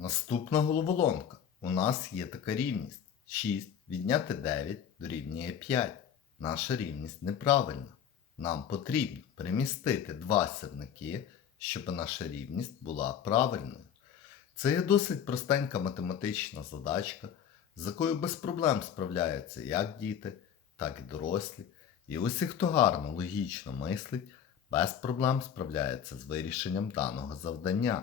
Наступна головоломка. У нас є така рівність. 6 відняти 9 дорівнює 5. Наша рівність неправильна. Нам потрібно перемістити два сірники, щоб наша рівність була правильною. Це є досить простенька математична задачка, з якою без проблем справляються як діти, так і дорослі. І усі, хто гарно логічно мислить, без проблем справляється з вирішенням даного завдання.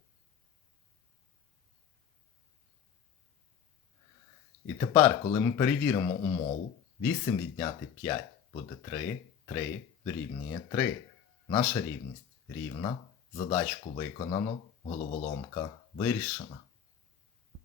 І тепер, коли ми перевіримо умову, 8 відняти 5 буде 3, 3 дорівнює 3. Наша рівність рівна. Задачку виконано, головоломка вирішена.